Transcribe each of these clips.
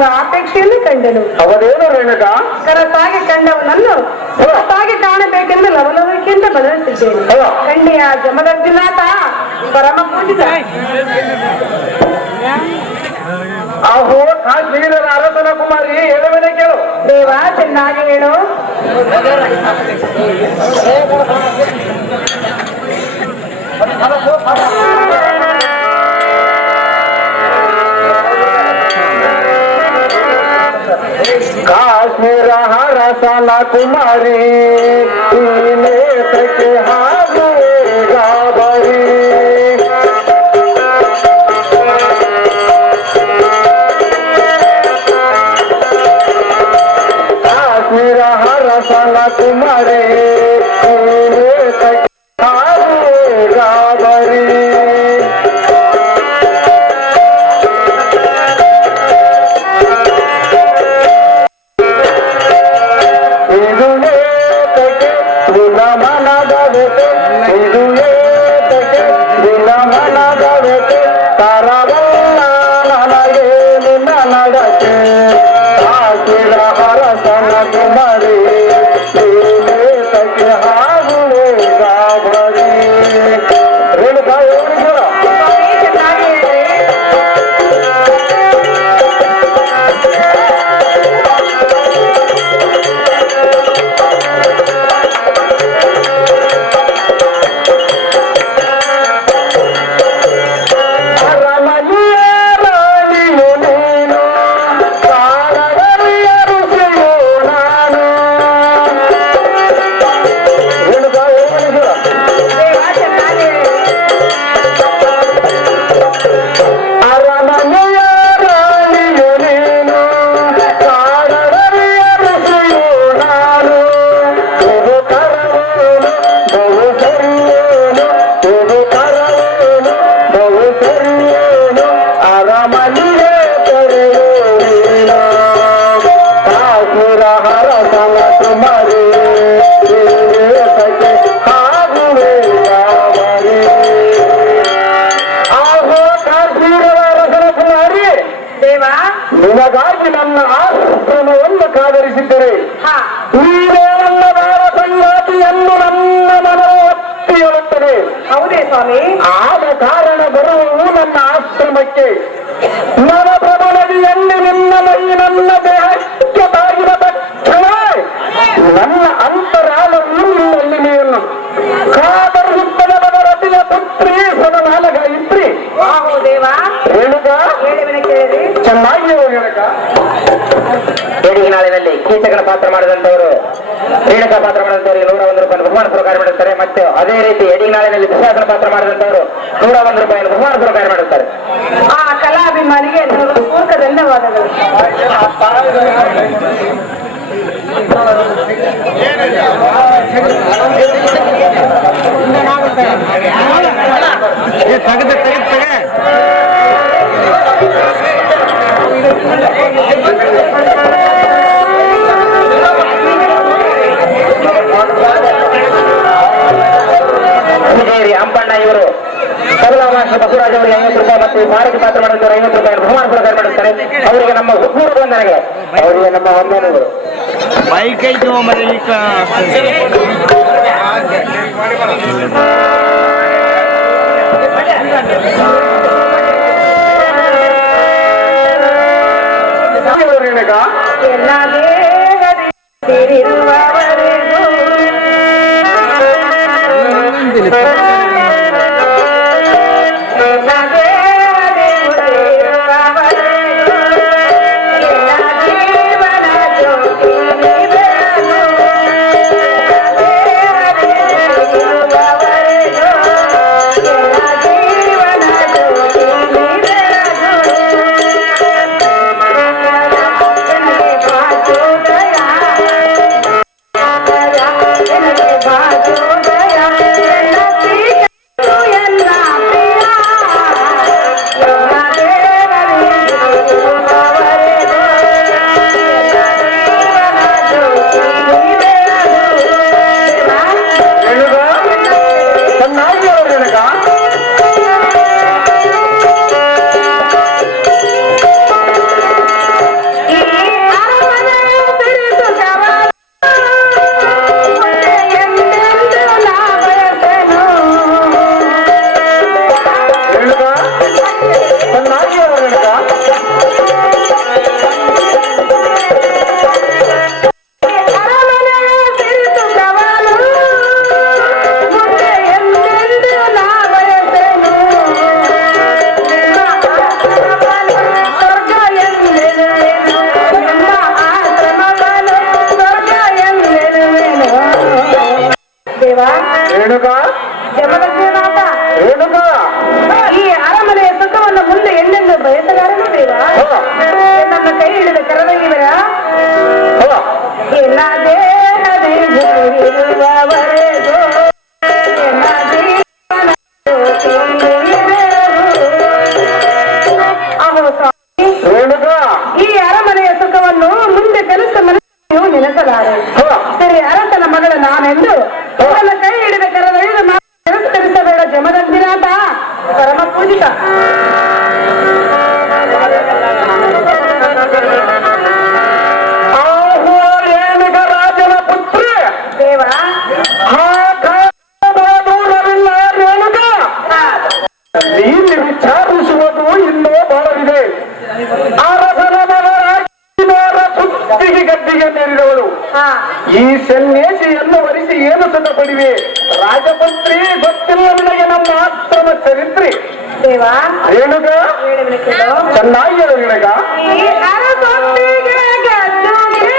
ನಾನೊಂದು ಅಪೇಕ್ಷೆಯನ್ನು ಕಂಡೆನು. ಅವರೇನು ರೇಣುಕ? ಕರಸಾಗಿ ಕಂಡವನನ್ನು ಹೊರತಾಗಿ ಕಾಣಬೇಕೆಂದು ಲವಲವಿಕೆಯಿಂದ ಬದಲಿಸಿದ್ದೇನೆ. ಕಂಡಿಯ ಜಮದರ್ಜುನಾಥ ಪರಮ ಪೂಜಿತ. ಆಹೋ ಕಾಶ್ಮೀರದ ಅರಸನ ಕುಮಾರಿ, ಹೇಳುವನೇ ಕೇಳು. ದೇವ ಚೆನ್ನಾಗಿ ಹೇಳು. ಕಾಶ್ಮೀರ ಹರಸನ ಕುಮಾರಿ ನೇತಕ್ಕೆ ಹಾದುವೆ ಗಾಬರಿ. ಕಾಶ್ಮೀರ ಹರಸನ ಕುಮಾರಿ ನೇತಕ್ಕೆ ಹಾದುವೆ ಗಾಬರಿ. ನಿನಗಾಗಿ ನನ್ನ ಆಶ್ರಮವನ್ನು ಕಾದರಿಸಿದ್ದರೆ ನೀವೇ ನನ್ನ ಬಾರ ಸಂಗಾತಿಯನ್ನು ನನ್ನ ಮನವು ಒತ್ತಿ ಹೇಳುತ್ತದೆ. ಹೌದೇ ಸ್ವಾಮಿ? ಆದ ಕಾರಣ ಬರುವವು ನನ್ನ ಆಶ್ರಮಕ್ಕೆ ನವ ಪ್ರಬಲವಿಯಲ್ಲಿ ನಿನ್ನ ಮೈ ನನ್ನ ದೇಹಕ್ಕೆ ತಾಗಿದ ತಕ್ಷಣ ನನ್ನ ಅಂತರಾಳವು ನಿನ್ನಲ್ಲಿ ನೀನು ಕಾದರಿಸುತ್ತದೆ. ರತಿಯ ಪುತ್ರಿ ಸದನಾಲಗ ಇತ್ರಿ. ದೇವ ರೇಣುಕ ಚೆನ್ನಾಗಿ ರೇಣುಕ. ಬೇಡಿಗೆ ನಾಳಿನಲ್ಲಿ ಕೀಚಕನ ಪಾತ್ರ ಮಾಡಿದಂತವರು ರೇಣುಕ ಪಾತ್ರ ಮಾಡಿದಂತವರಿಗೆ 101 ರೂಪಾಯಿ ಬಹುಮಾನ ಪ್ರಕಾರ ಮಾಡುತ್ತಾರೆ. ಮತ್ತು ಅದೇ ರೀತಿ ಎಡಿಗೆ ನಾಳಿನಲ್ಲಿ ದುಶ್ಯಾಸನ ಪಾತ್ರ ಮಾಡಿದಂತವರು 101 ರೂಪಾಯಿ ಬಹುಮಾನ ಪ್ರಕಾರ ಮಾಡುತ್ತಾರೆ. ಆ ಕಲಾಭಿಮಾನಿಗೆ ಪೂರ್ವಕ ಧನ್ಯವಾದಗಳು. ಅಂಬಣ್ಣ ಇವರು ಕಮಲಾಮಾಷ ಬಸವರಾಜ್ ಅವರಿಗೆ 50 ರೂಪಾಯಿ ಮತ್ತು ಭಾರತಿ ಪಾತ್ರ ಮಾಡಿದವರು 50 ರೂಪಾಯಿ ಬಹುಮಾನ ಪ್ರಕಾರ ಮಾಡುತ್ತಾರೆ. ಅವರಿಗೆ ನಮ್ಮ ಹುಟ್ಟೂರು ಬಂದನೆಗೆ ಅವರಿಗೆ ನಮ್ಮ ವಂದನೆಗಳು. ಈ ಸನ್ಯಾಸಿಯನ್ನು ವರಿಸಿ ಏನು ಸುಖ ಪಡಿವೆ ರಾಜಪುತ್ರಿ ಗೊತ್ತಿಲ್ಲ ನನಗೆ ನಮ್ಮ ಆಶ್ರಮ ಚರಿತ್ರೆ ದೇವ ರೇಣುಕ ಹೇಳುವನ ಕೇಳು ಚೆನ್ನಾಗಿ ಹೇಳು ರೇಣುಕ ಈ ಅರಸೊತ್ತಿಗೆ ಗದ್ದುಗೆ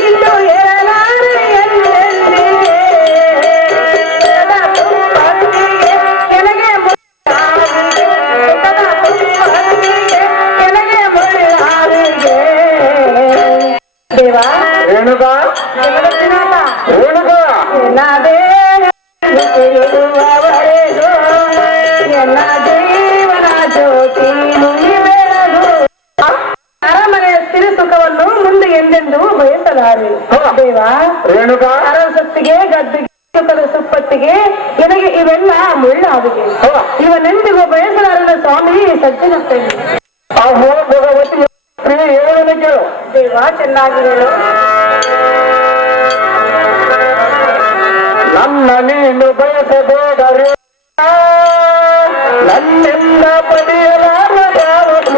ಇನ್ನು ಎರಲಾರೆ ದೇವಾ ರೇಣುಕ ಜಗತ್ತಿನಾಥ ರೇಣುಕ ಎಲ್ಲದೇ ಇರುವವರೆಗೂ ಎಲ್ಲ ಜೀವನ ಜ್ಯೋತಿ ಮುಗಿಬೆಳಗು ಅರಮನೆಯ ಸ್ಥಿರ ಸುಖವನ್ನು ಮುಂದೆ ಎಂದೆಂದು ಬಯಸಲಾರೆ ದೇವ ರೇಣುಕ ಅರಸೊತ್ತಿಗೆ ಗದ್ದಿಗೆ ಸುಖದ ಸುಪ್ಪತ್ತಿಗೆ ನನಗೆ ಇವೆಲ್ಲ ಮುಳ್ಳಾದಿಗೆ ಇವನೆಂದಿಗೂ ಬಯಸಲಾರನ ಸ್ವಾಮಿ ಸಜ್ಜನಪ್ಪಿಗೆ ಅಹೋ ಭಗವತಿ ಹೇಳುವನ ಕೇಳು ದೇವ ಚೆನ್ನಾಗಿ ಹೇಳು ನನ್ನ ನೀನು ಬಯಸಬೇಡರೆ ನನ್ನಿಂದ ಪಡೆಯಲಾರ ಯಾವ ಸುಖ?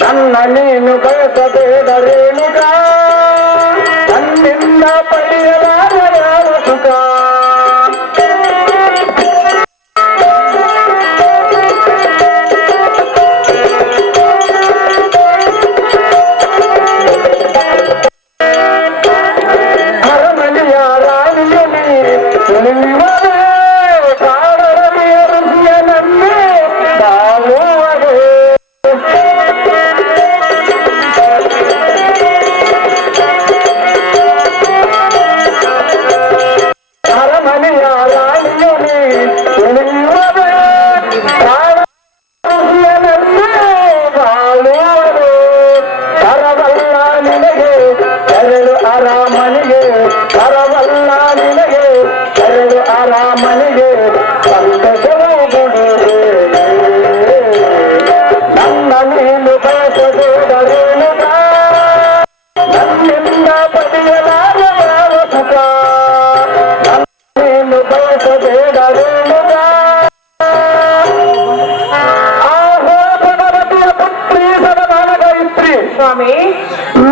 ನನ್ನ ನೀನು ಬಯಸಬೇಡರೆ ರೇಣುಕ ನನ್ನಿಂದ ಪಡೆಯಲಾರ ಯಾವ ಸುಖ ಅರಮನೆಯ ರಾಣಿಯಲಿ ನಿಲ್ಲುವರೆ ಕಾಡರಲಿಯ ರುಚಿಯ ನನ್ನೇ ಬಾಳುವರೆ ಅರಮನೆಯ ರಾಣಿಯಲಿ ನಿಲ್ಲುವರೆ ಕಾಡರಲಿಯ ನನ್ನೇ ಬಾಳುವರೆ ತರವಲ್ಲ ನಿನಗೆ ಎರಡು ಅರಮನೆಗೆ ತರವಲ್ಲ ನಿನಗೆ ಎರಡು ಅರಮನೆಗೆ ಸಂತಸವೂ ಗುಡಿಗೆ ನನ್ನ ನೀನು ಬಯಸಬೇಡರೇನುಗ ನನ್ನಿಂದ ಪಡೆಯಲಾರ ಯಾವ ಸುಖ ನನ್ನ ನೀನು ಬಯಸಬೇಡರೇನುಗ ಆಹೋ ಭಗವತಿಯ ಪುತ್ರಿ ಸದಮಾನಗ ಇತ್ರಿ ಸ್ವಾಮಿ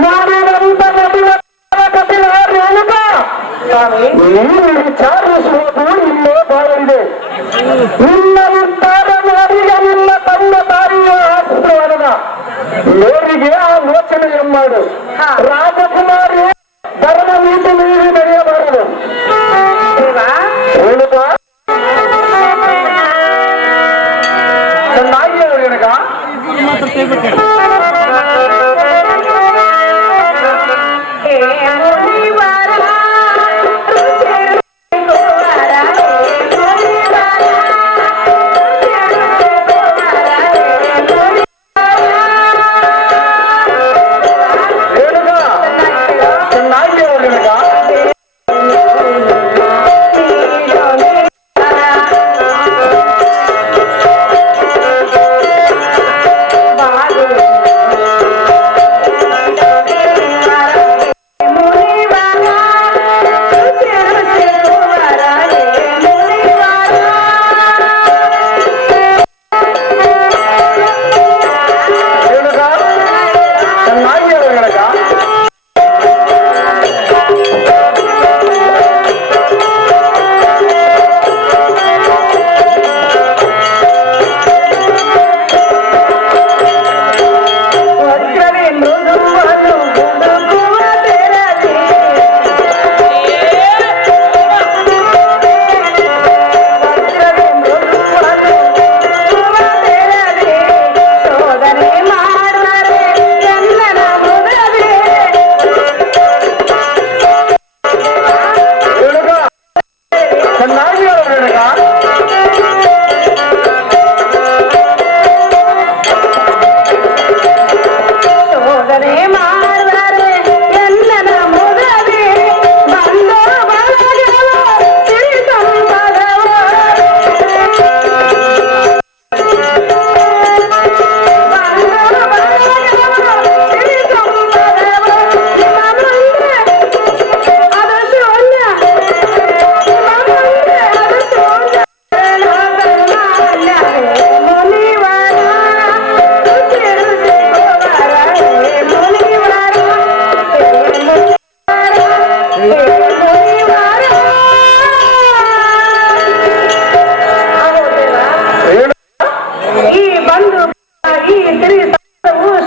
ನಾಡಿನಂತ ನದಿಯ ಕಪಿಲ ರೇಣುಕ ಸ್ವಾಮಿ ನೀನು ವಿಚಾರಿಸುವುದು ಇಲ್ಲೇ ಬಾಳಿದೆ ನಿನ್ನ ಉದ್ಧಾರ ನಾಡಿಗೆ ನಿನ್ನ ತನ್ನ ತಾಯಿಯ ಆಶ್ರವದ ಮೇರಿಗೆ ಆ ಮೋಚನೆ ಮಾಡು ರಾಜಕುಮಾರಿ ಧರ್ಮ ನೀತಿ ಮೀರಿ ನಡೆಯಬಾರದು ದೇವ ರೇಣುಕ ಚೆನ್ನಾಗಿ ಹೇಳು ರೇಣುಕ ಹೇ ಮುನಿವರ ರುಚಿ ಕುಮಾರ ಹೇ ಮುನಿವರ ರೇಣುಕ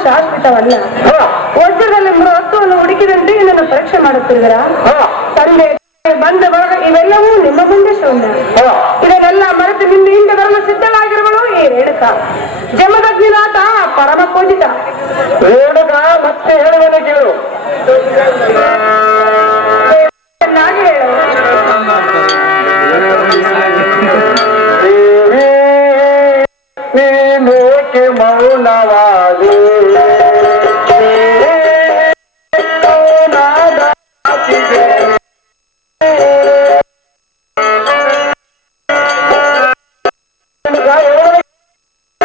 ಶಾಶ್ವತವಲ್ಲ. ವಜ್ರದಲ್ಲಿ ಮೃತ್ವವನ್ನು ಹುಡುಕಿದಂತೆ ನನ್ನ ಪರೀಕ್ಷೆ ಮಾಡುತ್ತಿರುವಿರ. ತಂದೆ ಬಂದ ಬಳಗ ಇವೆಲ್ಲವೂ ನಿಮ್ಮ ಮುಂದೆ ಶೂನ್ಯ. ಇದನ್ನೆಲ್ಲ ಮರೆತು ನಿನ್ನ ಹಿಂದೆ ಬರಲು ಸಿದ್ಧವಾಗಿರುವಳು ಈ ರೇಣುಕ, ಜಮದಗ್ನಿನಾಥ ಪರಮ ಪೂಜಿತ. ರೇಣುಕ ಮತ್ತೆ ಹೇಳುವನೆ ಕೇಳು. ಚೆನ್ನಾಗಿ ಹೇಳು. ನೀನೇಕೆ ಮೌನವಾದಿ?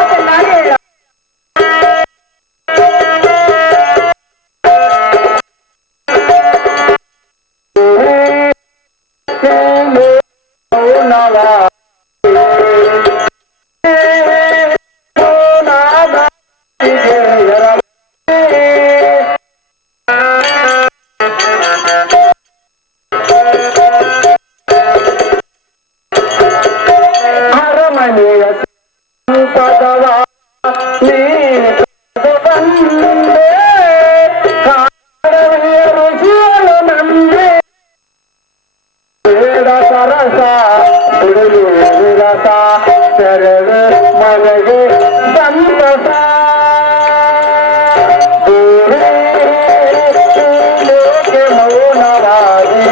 ಚೆನ್ನಾಗಿ ಹೇಳು. ಅರಮನೆಯ ಸಂಪದವ ನೀನು ಬಂದೆ, ಕಾರಣವೇ ರುಚಿಯಲು ನಂಬೆ. ಬೇಡ ಸರಸ ಬಿಡಲು ವಿರಸ, ತೆರಳು ಮನೆಗೆ ಸಂತಸ. ಏಕೆ ಮೌನವಾದಿ?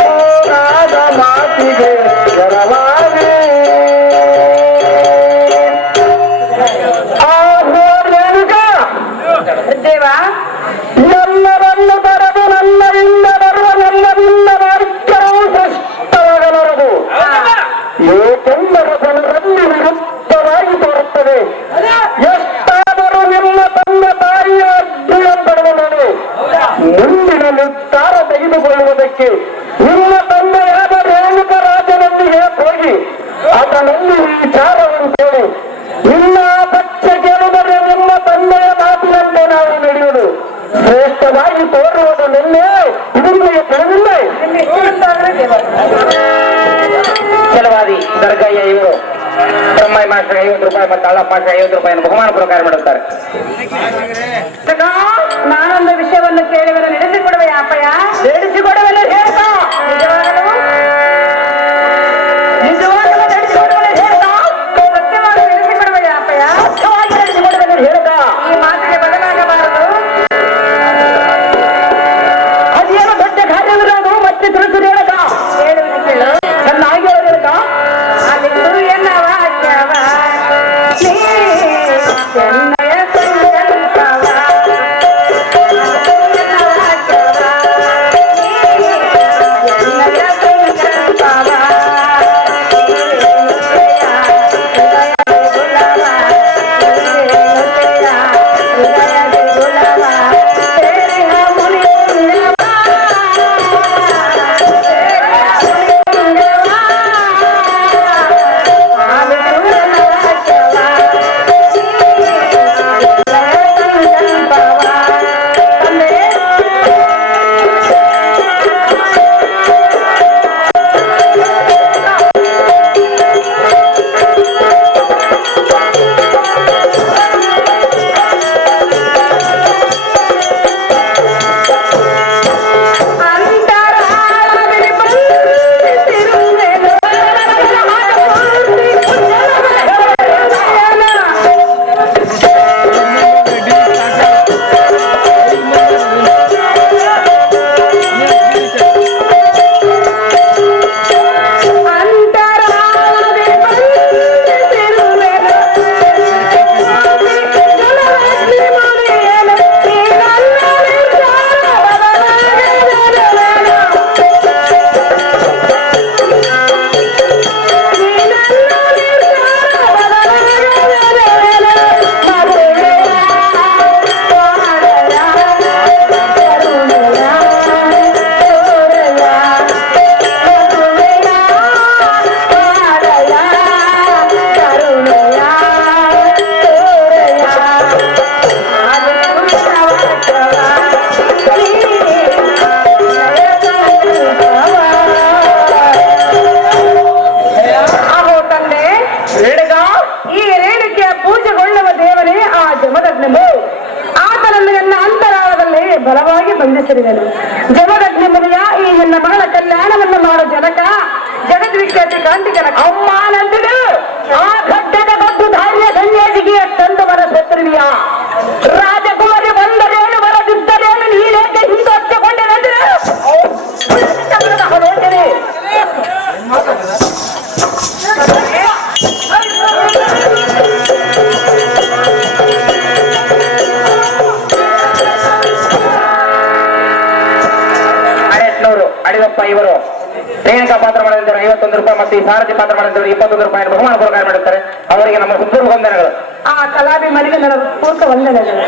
ಮೌನದ ಮಾತಿಗೆ ಜರವಾದಿ. ಆ ರೇಣುಕ ದೇವ, ಎಲ್ಲರನ್ನು ಬರೆದು ನನ್ನರಿಂದ ಬರುವ ನನ್ನದಿಂದ ವಾಕ್ಯವು ಸ್ಪಷ್ಟವಾಗಲಾರದು. ಏಕೆಂದರೆ ಜನರಲ್ಲಿ ವಿರುದ್ಧವಾಗಿ ತೋರುತ್ತದೆ. ಎಷ್ಟಾದರೂ ನಿಮ್ಮ ತಂದೆ ತಾಯಿಯ ಅಧ್ಯಯನ ಪಡೆದವನು ಮುಂದಿನ ನಿರ್ಧಾರ ತೆಗೆದುಕೊಳ್ಳುವುದಕ್ಕೆ ನಿಮ್ಮ ತಂದೆಯಾದ ರೇಣುಕ ರಾಜನೊಂದಿಗೆ ಹೋಗಿ ಆತನಲ್ಲಿ ಈ ವಿಚಾರವನ್ನು ಕೇಳಿ ನಿಮ್ಮ ಪಕ್ಷ ಕೇಳಿದರೆ ನಿಮ್ಮ ತಂದೆಯ ಮಾತಿನಂತೆ ನಾವು ನಡೆಯುವುದು ಶ್ರೇಷ್ಠವಾಗಿ ತೋರುವುದು. ನಿನ್ನೆ ಇದು ನಿಮಗೆ ತಿಳಿದಿಲ್ಲ. ಕೆಲವಾದಿ ದರ್ಗಯ್ಯ ಇವರು ಬ್ರಹ್ಮಯ್ಯ ಮಾಸ್ಟರ್ 50 ರೂಪಾಯಿ ಮತ್ತು ಅಳ್ಳಪ್ಪ ಮಾಸ್ಟರ್ 50 ರೂಪಾಯಿಯನ್ನು ಬಹುಮಾನ ಪ್ರಕಾರ ಮಾಡುತ್ತಾರೆ. ನಾನೊಂದು ವಿಷಯವನ್ನು ಕೇಳಿದರೆ ನಡೆಸಿಕೊಡುವೆ ಅಪ್ಪಯ್ಯ. ನಡೆಸಿಕೊಡುವಲ್ಲ ಹೇಳ್ತಾ ನಿಜವಾಗಲೂ ನಡೆಸಿಕೊಡುವೆ ಹೇಳ್ತಾ, ಸತ್ಯವಾಗಿ ನಡೆಸಿಕೊಡುವೆ ಅಪ್ಪಯ್ಯ. ಸತ್ಯವಾಗಿ ನಡೆಸಿಕೊಡುವಲ್ಲ ಹೇಳ್ತಾ ಈ ಮಾತಿಗೆ ಬದಲಾಗಬಾರದು. ಅದೇನು ದೊಡ್ಡ ಕಾರ್ಯವಿರೋದು ಮತ್ತೆ ತಿಳಿಸಿ ರೇಣುಕ. ಹೇಳುವುದು ಕೇಳು. ಚೆನ್ನಾಗಿ ರೇಣುಕ. ಅಲ್ಲಿ ಸೂರ್ಯನ ವಾಕ್ಯವ ನೀ ಚೆನ್ನಯ ಸಂಕಲ್ಪವ. ಸೂರ್ಯನ ವಾಕ್ಯವ ನೀ ಚೆನ್ನಯ ಸಂಕಲ್ಪವ. ಹೃದಯದ ಗುಲವ ಸೇರಿನ ಮುನಿ ಬಲವಾಗಿ ಬಂಧಿಸಿರುವೆನು. ಜಮದಗ್ನಿ ಮುನಿಯ ಈ ನಿನ್ನ ಮಗಳ ಕಲ್ಯಾಣವನ್ನು ಮಾಡೋ ಜನಕ ಜಗದ್ವಿಖ್ಯಾತಿ ಕಾಂತಿಕನ ಅಮ್ಮ ನಂದಿದೆ ಆ ಘಟ್ಟದ ಮತ್ತು ಧಾರ್ಯ ಸನ್ಯಾಸಿಗೆ ತಂದು ಮರ ಶತ್ರುವಿಯ ರಾಜಕುಮಾರಿ ಬಂದರೇನು ಬರದಿದ್ದರೇನು ನೀನೇಕೆ ಹಿಂದೆ ಹಚ್ಚಿಕೊಂಡೇನೆಂದ್ರೆ ನೋಡ್ತೀನಿ. ಅಡಿಗಪ್ಪ ಇವರು ರೇಣುಕಾ ಪಾತ್ರ ಮಾಡಿದಂತೆ 51 ರೂಪಾಯಿ ಮತ್ತು ಈ ಸಾರಥಿ ಪಾತ್ರ ಮಾಡಿದಂತೆ 21 ರೂಪಾಯಿ ಬಹುಮಾನ ಪುರಸ್ಕಾರ ಮಾಡುತ್ತಾರೆ. ಅವರಿಗೆ ನಮ್ಮ ಹುಬ್ಬೂರು ವಂದನೆಗಳು. ಆ ಕಲಾಭಿಮಾನಿಗೆ ನನ್ನ ಪೂರ್ವ ವಂದನೆಗಳು.